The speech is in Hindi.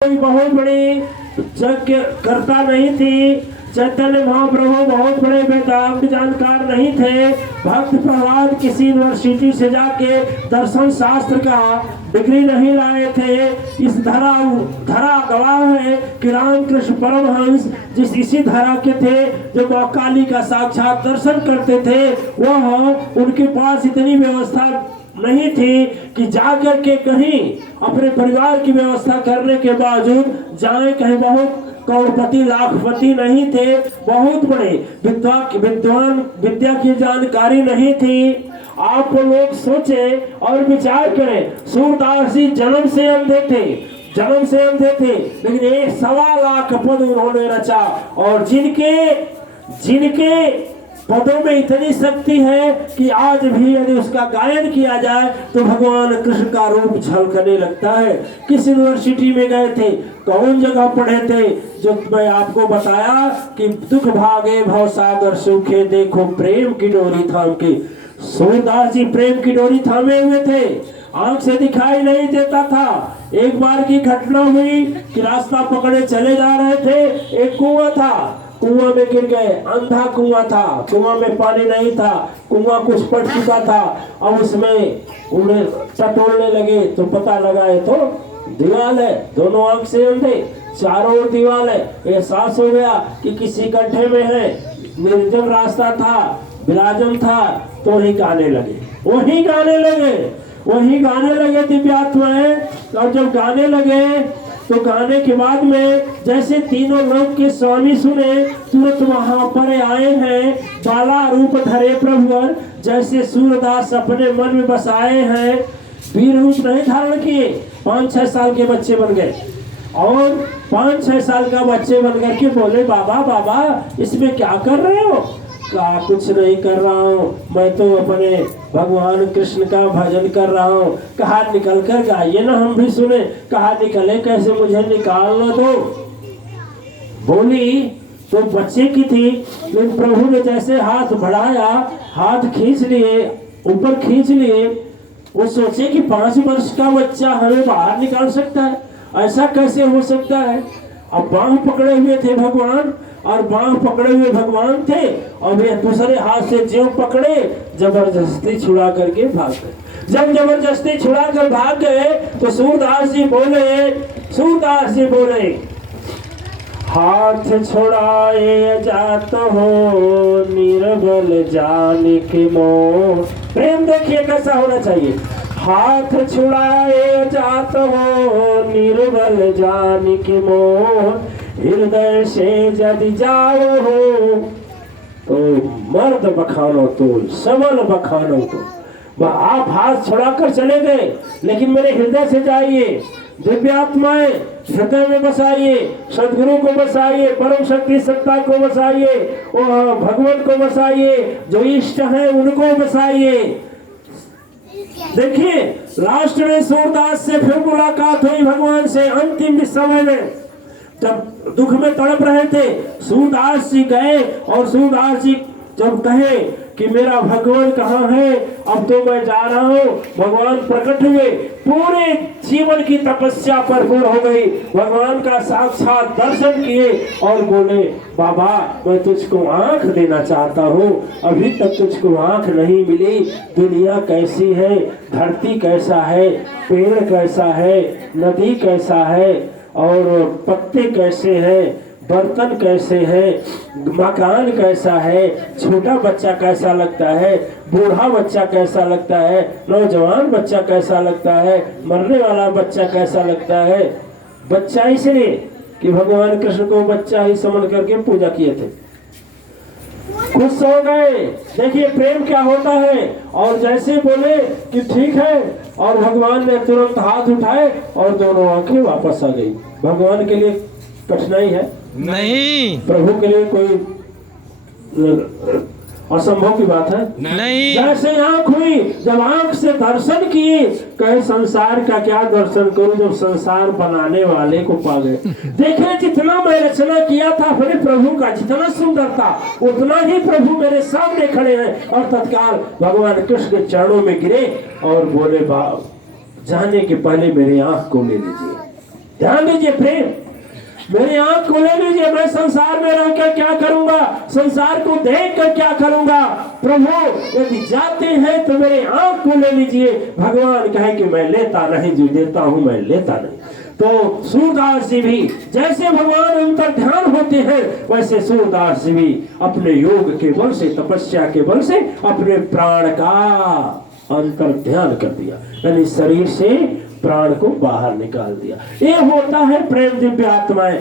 कोई बहुत बड़ी यज्ञ करता नहीं थी। चैतन्य महाप्रभु बहुत बड़े वेदांत जानकार नहीं थे। भक्त प्रहलाद किसी यूनिवर्सिटी से जाके दर्शन शास्त्र का डिग्री नहीं लाए थे। इस धरा गवाह है कि रामकृष्ण परमहंस जिस इसी धरा के थे, जो मां काली का साक्षात दर्शन करते थे, वह उनके पास इतनी व्यवस्था नहीं थी कि जाकर के कहीं अपने परिवार की व्यवस्था करने के बावजूद जाए कहीं। बहुत करोड़पति लाखपति नहीं थे, बहुत बड़े विद्वान, विद्या की जानकारी नहीं थी। आप लोग सोचे और विचार करें, सूरदास जी जन्म से अंधे थे, लेकिन 1.25 लाख पद उन्होंने रचा। और जिनके पदों में इतनी शक्ति है कि आज भी यदि उसका गायन किया जाए तो भगवान कृष्ण का रूप झलकने लगता है। किस यूनिवर्सिटी में गए थे, कौन जगह पढ़े थे, जो मैं आपको बताया कि दुख भागे भवसागर सूखे, देखो प्रेम की डोरी थाम के। सूरदास जी प्रेम की डोरी थामे हुए थे, आंख से दिखाई नहीं देता था। एक बार की घटना हुई कि रास्ता पकड़े चले जा रहे थे, एक कुआं था, कुआं में गिर गए। अंधा कुआं था, कुआं में पानी नहीं था, कुआं कुछ पट चुका था। अब उसमें उन्हें टटोलने लगे तो पता लगाए तो दीवाल है, दोनों आंख से अंधे, चारों ओर दीवाल है। एहसास हो गया कि किसी गड्ढे में है। निर्जन रास्ता था, विराजन था, तो वही गाने लगे दिव्यात्माएं। और जब गाने लगे तो गाने के बाद में जैसे तीनों लोक के स्वामी सुने, तुरंत वहां पर आए हैं। बाला रूप धरे प्रभुवर, जैसे सूरदास अपने मन में बसाए हैं। वीर रूप नहीं धारण किए, 5-6 साल के बच्चे बन गए। और 5-6 साल का बच्चे बन करके बोले, बाबा इसमें क्या कर रहे हो? कहा कुछ नहीं कर रहा हूँ, मैं तो अपने भगवान कृष्ण का भजन कर रहा हूँ। कहा निकल कर गाइए ना, हम भी सुने। कहा निकले कैसे, मुझे निकालना दो। बोली तो बच्चे की थी, लेकिन प्रभु ने जैसे हाथ बढ़ाया, हाथ खींच लिए, ऊपर खींच लिए। वो सोचे कि 5 वर्ष का बच्चा हमें बाहर निकाल सकता है, ऐसा कैसे हो सकता है। अब बांह पकड़े हुए थे भगवान, और बांह पकड़े हुए भगवान थे, और वे दूसरे हाथ से ज्यों पकड़े, जबरदस्ती छुड़ा करके भाग गए। जब जबरदस्ती छुड़ा कर भाग गए तो सूरदास जी बोले, हाथ छुड़ाए जात हो निर्बल जाने के मोह। प्रेम देखिए कैसा होना चाहिए। हाथ छुड़ाए जात हो निर्बल जाने के मोह, हृदय से यदि जाओ हो तो मर्द बखानो तोल, सबल बखानो तो। आप हाथ छुड़ाकर चले गए, लेकिन मेरे हृदय से जाइए। दिव्यात्माएं हृदय में बसाइए, सदगुरु को बसाइए, परम शक्ति सत्ता को बसाइए, भगवान को बसाइए, जो इष्ट है उनको बसाइए। देखिए लास्ट में सूरदास से फिर मुलाकात हुई भगवान से अंतिम समय में, जब दुख में तड़प रहे थे। सूरदास जी गए, और सूरदास जी जब कहे कि मेरा भगवान कहाँ है, अब तो मैं जा रहा हूँ, भगवान प्रकट हुए। पूरे जीवन की तपस्या भरपूर हो गई, भगवान का साक्षात दर्शन किए और बोले, बाबा मैं तुझको आंख देना चाहता हूँ, अभी तक तुझको आंख नहीं मिली। दुनिया कैसी है, धरती कैसा है, पेड़ कैसा है, नदी कैसा है, और पत्ते कैसे हैं, बर्तन कैसे हैं, मकान कैसा है, छोटा बच्चा कैसा लगता है, बूढ़ा बच्चा कैसा लगता है, नौजवान बच्चा कैसा लगता है, मरने वाला बच्चा कैसा लगता है। बच्चा इसलिए कि भगवान कृष्ण को बच्चा ही समझ करके पूजा किए थे, खुश हो गए। देखिए प्रेम क्या होता है। और जैसे बोले कि ठीक है, और भगवान ने तुरंत हाथ उठाए और दोनों आंखें वापस आ गई। भगवान के लिए कठिनाई है नहीं, प्रभु के लिए कोई असंभव की बात है नहीं। जैसे आंख हुई, जब आंख से दर्शन किए, कहे संसार का क्या दर्शन करूं जब संसार बनाने वाले को पा गए। देखे जितना मैं रचना किया था अपने प्रभु का, जितना सुंदर था, उतना ही प्रभु मेरे सामने खड़े हैं। और तत्काल भगवान कृष्ण के चरणों में गिरे और बोले, जाने के पहले मेरी आंख को ले लीजिए। ध्यान दीजिए प्रेम, मेरी आंख को ले लीजिए, मैं संसार में रहकर क्या करूंगा, संसार को देखकर क्या करूंगा। प्रभु यदि जाते हैं तो मेरी आंख को ले लीजिए। भगवान कहे कि मैं लेता नहीं, जो देता हूं मैं लेता नहीं। तो सूरदास जी भी जैसे भगवान अंतर ध्यान होते हैं, वैसे सूरदास जी भी अपने योग के बल से, तपस्या के बल से अपने प्राण का अंतर ध्यान कर दिया, यानी शरीर से प्राण को बाहर निकाल दिया। ये होता है प्रेम दिव्य आत्माएं।